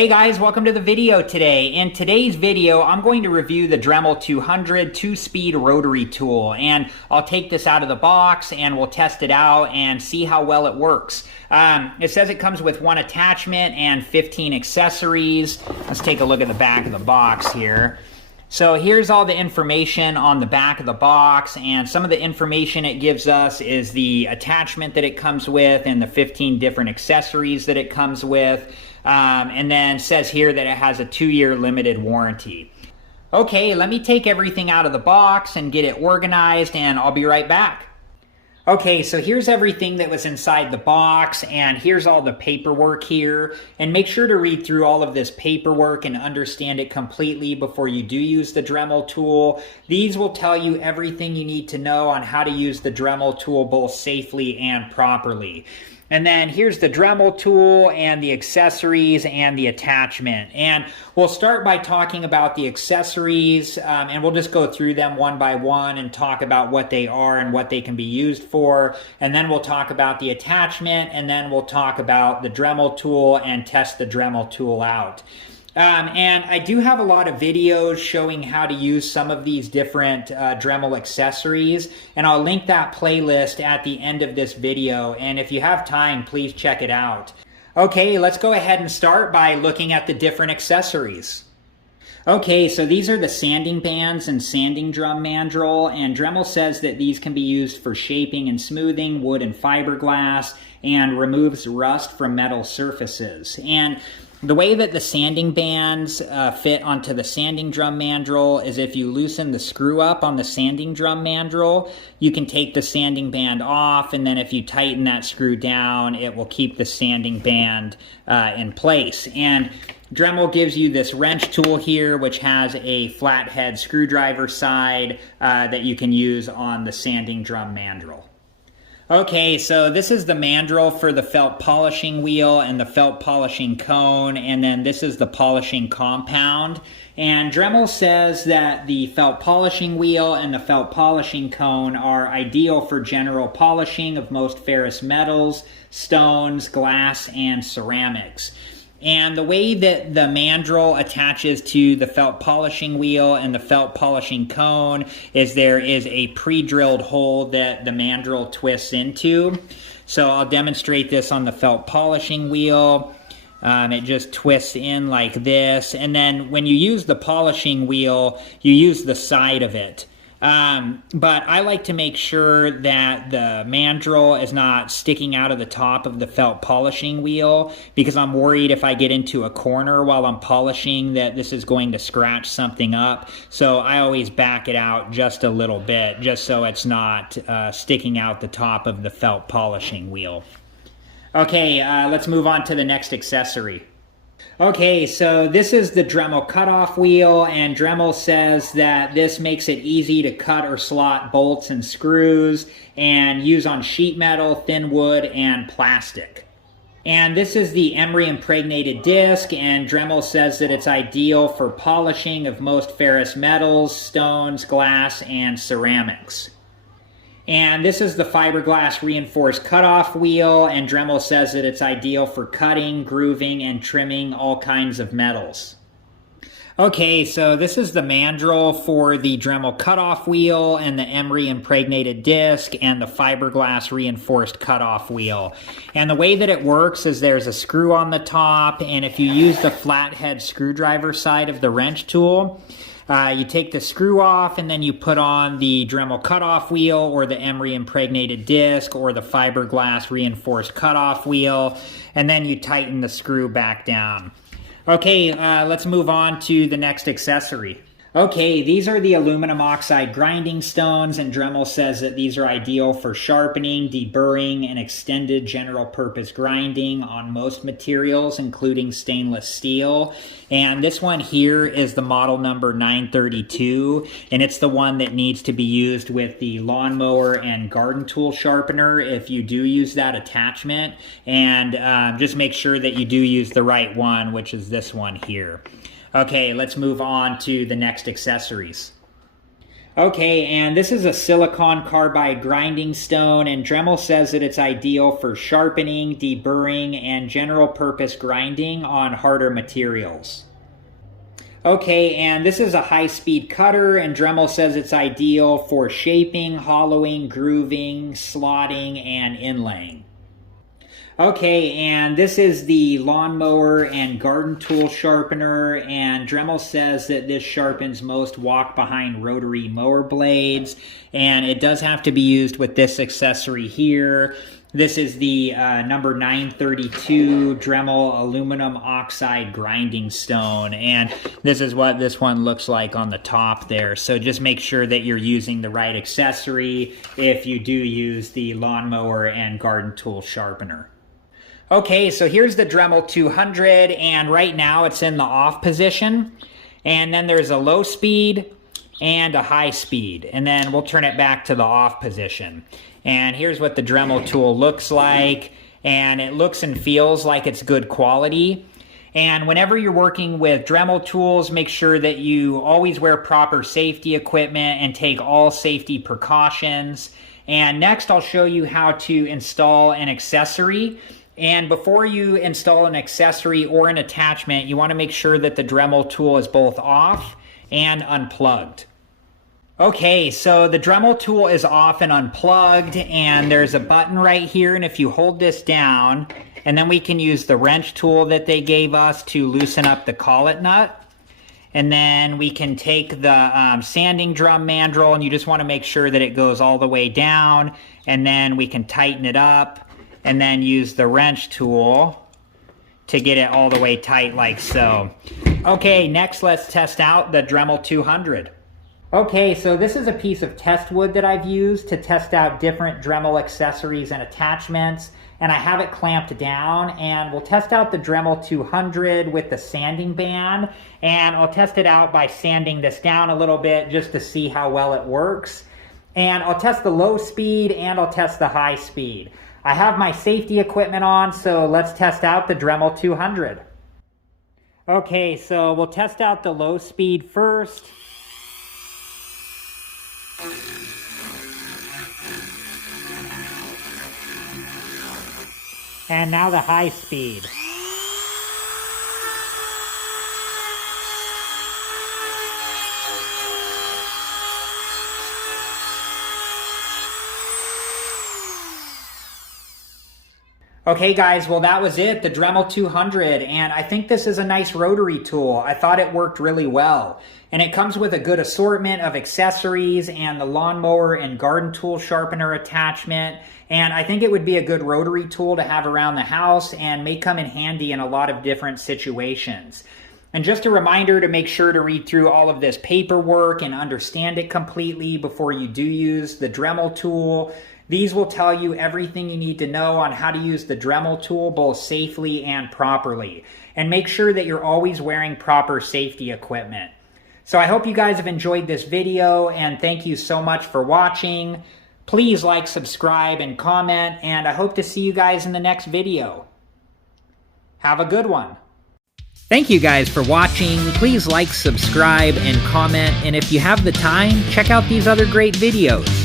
Hey guys, welcome to the video today. In today's video, I'm going to review the Dremel 200 2-speed rotary tool, and I'll take this out of the box and we'll test it out and see how well it works. It says it comes with one attachment and 15 accessories. Let's take a look at the back of the box here. So here's all the information on the back of the box, and some of the information it gives us is the attachment that it comes with and the 15 different accessories that it comes with. And then says here that it has a 2-year limited warranty. Okay, let me take everything out of the box and get it organized, and I'll be right back. Okay, so here's everything that was inside the box, and here's all the paperwork here. And make sure to read through all of this paperwork and understand it completely before you do use the Dremel tool. These will tell you everything you need to know on how to use the Dremel tool both safely and properly. And then here's the Dremel tool and the accessories and the attachment. And we'll start by talking about the accessories, and we'll just go through them one by one and talk about what they are and what they can be used for. And then we'll talk about the attachment, and then we'll talk about the Dremel tool and test the Dremel tool out. And I do have a lot of videos showing how to use some of these different Dremel accessories, and I'll link that playlist at the end of this video, and if you have time, please check it out. Okay, let's go ahead and start by looking at the different accessories. Okay, so these are the sanding bands and sanding drum mandrel, and Dremel says that these can be used for shaping and smoothing wood and fiberglass, and removes rust from metal surfaces. And the way that the sanding bands fit onto the sanding drum mandrel is if you loosen the screw up on the sanding drum mandrel, you can take the sanding band off, and then if you tighten that screw down, it will keep the sanding band in place. And Dremel gives you this wrench tool here, which has a flathead screwdriver side that you can use on the sanding drum mandrel. Okay, so this is the mandrel for the felt polishing wheel and the felt polishing cone, and then this is the polishing compound. And Dremel says that the felt polishing wheel and the felt polishing cone are ideal for general polishing of most ferrous metals, stones, glass, and ceramics. And the way that the mandrel attaches to the felt polishing wheel and the felt polishing cone is there is a pre-drilled hole that the mandrel twists into. So I'll demonstrate this on the felt polishing wheel. It just twists in like this. And then when you use the polishing wheel, you use the side of it. But I like to make sure that the mandrel is not sticking out of the top of the felt polishing wheel, because I'm worried if I get into a corner while I'm polishing that this is going to scratch something up. So I always back it out just a little bit, just so it's not sticking out the top of the felt polishing wheel. Okay, let's move on to the next accessory. Okay, so this is the Dremel cutoff wheel, and Dremel says that this makes it easy to cut or slot bolts and screws and use on sheet metal, thin wood, and plastic. And this is the emery impregnated disc, and Dremel says that it's ideal for polishing of most ferrous metals, stones, glass, and ceramics. And this is the fiberglass reinforced cutoff wheel, and Dremel says that it's ideal for cutting, grooving, and trimming all kinds of metals. Okay, so this is the mandrel for the Dremel cutoff wheel and the emery impregnated disc and the fiberglass reinforced cutoff wheel. And the way that it works is there's a screw on the top, and if you use the flathead screwdriver side of the wrench tool, you take the screw off, and then you put on the Dremel cutoff wheel or the emery impregnated disc or the fiberglass reinforced cutoff wheel, and then you tighten the screw back down. Okay, let's move on to the next accessory. Okay, these are the aluminum oxide grinding stones, and Dremel says that these are ideal for sharpening, deburring, and extended general purpose grinding on most materials, including stainless steel. And this one here is the model number 932, and it's the one that needs to be used with the lawnmower and garden tool sharpener if you do use that attachment. And just make sure that you do use the right one, which is this one here. Okay, let's move on to the next accessories. Okay, and this is a silicon carbide grinding stone, and Dremel says that it's ideal for sharpening, deburring, and general purpose grinding on harder materials. Okay, and this is a high-speed cutter, and Dremel says it's ideal for shaping, hollowing, grooving, slotting, and inlaying. Okay, and this is the lawnmower and garden tool sharpener, and Dremel says that this sharpens most walk-behind rotary mower blades, and it does have to be used with this accessory here. This is the number 932 Dremel aluminum oxide grinding stone, and this is what this one looks like on the top there. So just make sure that you're using the right accessory if you do use the lawnmower and garden tool sharpener. Okay, so here's the Dremel 200, and right now it's in the off position. And then there's a low speed and a high speed. And then we'll turn it back to the off position. And here's what the Dremel tool looks like. And it looks and feels like it's good quality. And whenever you're working with Dremel tools, make sure that you always wear proper safety equipment and take all safety precautions. And next I'll show you how to install an accessory. And before you install an accessory or an attachment, you want to make sure that the Dremel tool is both off and unplugged. Okay, so the Dremel tool is off and unplugged, and there's a button right here, and if you hold this down, and then we can use the wrench tool that they gave us to loosen up the collet nut. And then we can take the sanding drum mandrel, and you just want to make sure that it goes all the way down, and then we can tighten it up. And then use the wrench tool to get it all the way tight like so. Okay, next let's test out the Dremel 200. Okay, so this is a piece of test wood that I've used to test out different Dremel accessories and attachments, and I have it clamped down, and we'll test out the Dremel 200 with the sanding band, and I'll test it out by sanding this down a little bit just to see how well it works. And I'll test the low speed and I'll test the high speed. I have my safety equipment on, so let's test out the Dremel 200. Okay, so we'll test out the low speed first. And now the high speed. Okay guys, well that was it, the Dremel 200, and I think this is a nice rotary tool. I thought it worked really well. And it comes with a good assortment of accessories and the lawnmower and garden tool sharpener attachment. And I think it would be a good rotary tool to have around the house and may come in handy in a lot of different situations. And just a reminder to make sure to read through all of this paperwork and understand it completely before you do use the Dremel tool. These will tell you everything you need to know on how to use the Dremel tool both safely and properly. And make sure that you're always wearing proper safety equipment. So I hope you guys have enjoyed this video, and thank you so much for watching. Please like, subscribe, and comment, and I hope to see you guys in the next video. Have a good one. Thank you guys for watching. Please like, subscribe, and comment, and if you have the time, check out these other great videos.